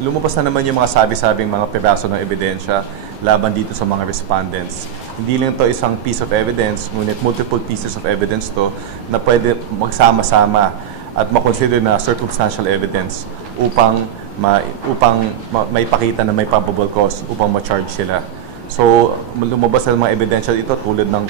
lumabas na naman yung mga sabi-sabing mga piraso ng ebidensya laban dito sa mga respondents. Hindi lang ito isang piece of evidence, ngunit multiple pieces of evidence to na pwede magsama-sama at makonsider na circumstantial evidence upang may pakita na may probable cause upang ma-charge sila. So, lumabas na mga ebidensya ito tulad ng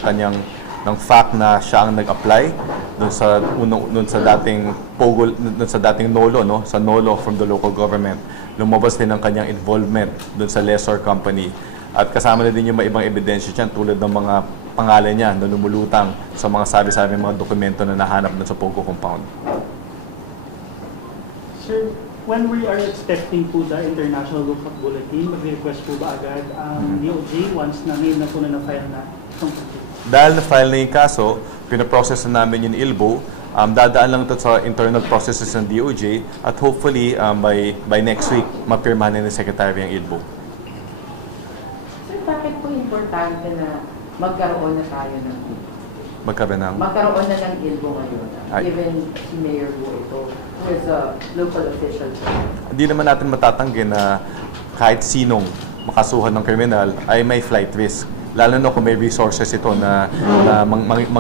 fact na siya ang nag-apply doon sa dating NOLO, no, sa NOLO from the local government. Lumabas din ang kanyang involvement doon sa lessor company. At kasama na din yung mga ibang ebidensya dyan tulad ng mga pangalan niya na lumulutang sa mga sabi-sabi mga dokumento na nahanap doon sa Pogo compound. Sir, when we are expecting po the International Lookout Bulletin, mag-request po ba agad ang DOJ once na ngayon na po na-file na itong complaint? Dahil na-file na yung kaso, pinaprocess na namin yung ILBO, dadaan lang ito sa internal processes ng DOJ at hopefully by next week, mapirmahan na ng Secretary ang ILBO. Sir, bakit po importante na magkaroon na tayo ng ILBO? Magkaroon na ng ILBO ngayon, given si Mayor Guo ito, who is a local official. Hindi naman natin matatanggi na kahit sinong makasuhan ng kriminal ay may flight risk. Lalo na kung may resources ito na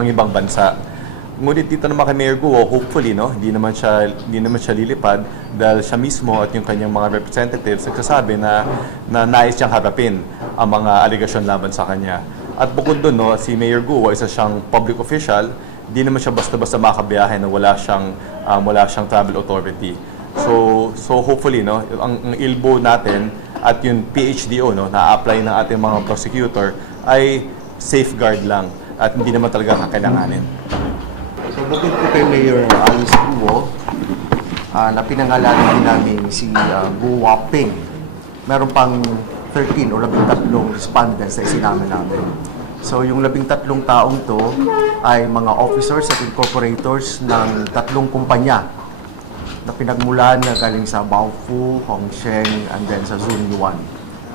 ibang bansa. Ngunit dito naman kay Mayor Guo, hopefully, no, hindi naman siya lilipad dahil siya mismo at yung kanyang mga representatives nagsasabi na nais siyang harapin ang mga aligasyon laban sa kanya. At bukod doon, no, si Mayor Guo, isa siyang public official, hindi naman siya basta-basta makabiyahe na wala siyang travel authority. So hopefully, no, ang ILBO natin at yung PHDO, no, na-apply ng ating mga prosecutor ay safeguard lang at hindi naman talaga kakailanganin. So bukod po kay Mayor Alice Guo, na pinangalanan din namin si Guo Waping, meron pang 13 o 13 respondents na isinama namin. So yung 13 taong to ay mga officers at incorporators ng 3 kumpanya na pinagmulan na galing sa Baofu, Hongsheng, and then sa Zhunyuan.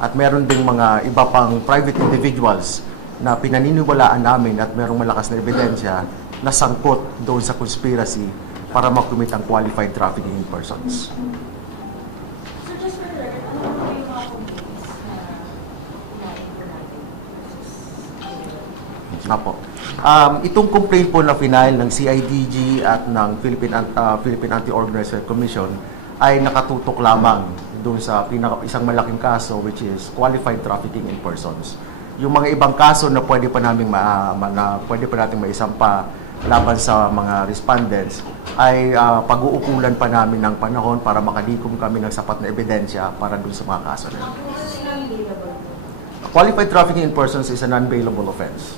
At meron ding mga iba pang private individuals na pinaniniwalaan namin at merong malakas na ebidensya na sangkot doon sa conspiracy para makumit ang qualified trafficking persons. So just for the record, ano po yung mga complaints na Apo. Itong complaint po na final ng CIDG at ng Philippine Anti-Organized Commission ay nakatutok lamang doon sa isang malaking kaso, which is qualified trafficking in persons. Yung mga ibang kaso na pwede pa nating maisampa laban sa mga respondents ay pag-uukulan pa namin ng panahon para makalikom kami ng sapat na ebidensya para doon sa mga kaso na. Qualified trafficking in persons is an unbailable offense.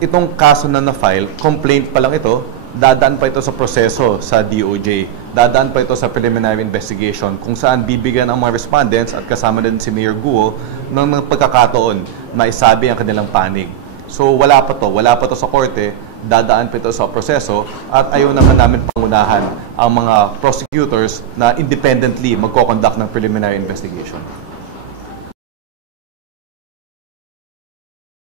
Itong kaso na na-file, complaint pa lang ito, dadaan pa ito sa proseso sa DOJ. Dadaan pa ito sa preliminary investigation kung saan bibigyan ang mga respondents at kasama din si Mayor Guo ng pagkakataon na isabi ang kanilang panig. So wala pa to sa korte, dadaan pa ito sa proseso at ayaw naman namin pangunahan ang mga prosecutors na independently magko-conduct ng preliminary investigation.